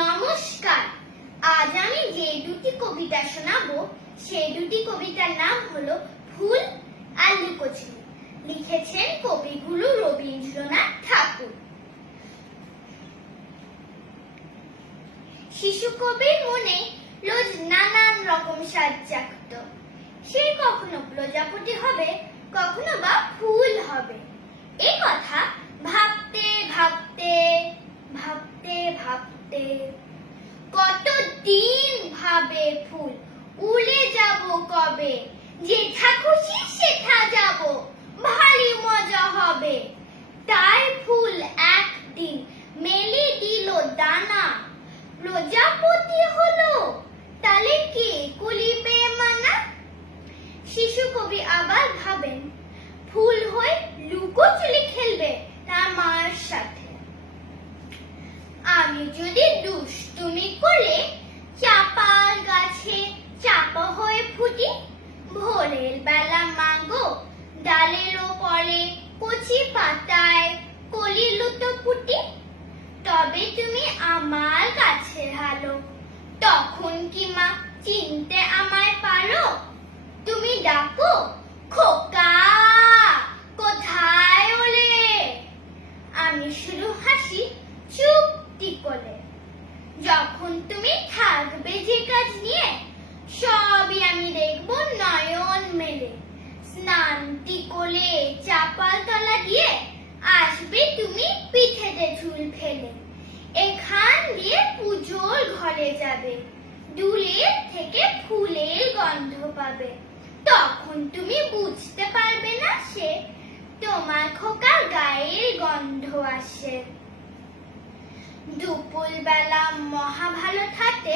নমস্কার। আজ আমি যে দুটি কবিতা শোনাবো সেই দুটি কবিতার নাম হলো ফুল আর লুকোচুরি। লিখেছেন কবিগুরু রবীন্দ্রনাথ ঠাকুর। শিশু কবির মনে রোজ নানান রকম সাজ জাগত। সে কখনো প্রজাপতি হবে, কখনো বা ফুল হবে। এই কথা ভাবতে ভাবতে ভাবতে ভাবতে কতদিন ভাবে ফুল, উড়ে যাব কবে, যেথা খুশি সেথা যাব, ভারী মজা হবে। তাই ফুল একদিন মেলে দিল দানা, প্রজাপতি হলো, তাহলে কে করিবে মানা? শিশু কবি আবার ভাবেন ফুল হয়ে লুকোচুরি খেলবে তার মায়ের সাথে। আমি যদি দুষ্টুমি করে চাপার গাছে চাপা হয়ে ফুটি, ভোরের বেলা মাগো ডালের ওপরে কচি পাতায় কলি লুটোপুটি, তবে তুমি আমার কাছে হালো, তখন কি মা চিনতে আমায় পারো? তুমি ডাকো খোকা, কোথায় ওলে? আমি শুধু হাসি চুপটি করে। যখন তুমি থাকবে যে কাজ নিয়ে, সবই আমি দেখবো নয়ন মেলে। স্নানটি করে চাপাল তলা দিয়ে আসবে তুমি পিঠেতে ঝুল ফেলে। এখান দিয়ে পুজোর ঘরে যাবে, দূরের থেকে ফুলের গন্ধ পাবে। তখন তুমি বুঝতে পারবে না সে তোমার খোকার গায়ের গন্ধ আসে। দুপুর বেলা মহা ভালো থাকতে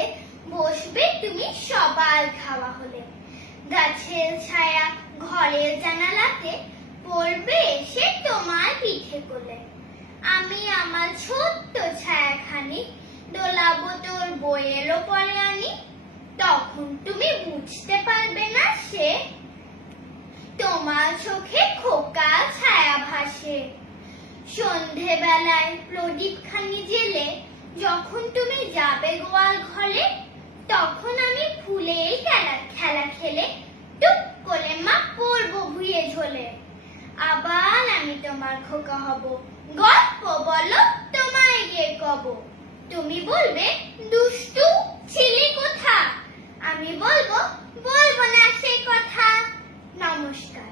বসবে তুমি সবার খাওয়া হলে। গাছের ছায়া ঘরের জানালাতে পড়বে সে তোমার পিঠে কোলে। আমি আমার ছোট্ট ছায়াখানি দোলাবো তোর বইয়ের ওপরে আনি। তখন তুমি বুঝতে পারবে না সে তোমার চোখে খোকা ছায়া ভাসে। সন্ধে বেলায় প্রদীপ খানি জেলে যখন তুমি যাবে গোয়াল ঘরে, তখন আমি ফুলের খেলা খেলে টুক করে মা পড়বো ভুঁয়ে ঝোলে। আবার আমি তোমার খোকা হব, গল্প বলো তোমায় গিয়ে কব। তুমি বলবে দুষ্টু ছেলে কোথা, আমি বলবো না সে কথা। নমস্কার।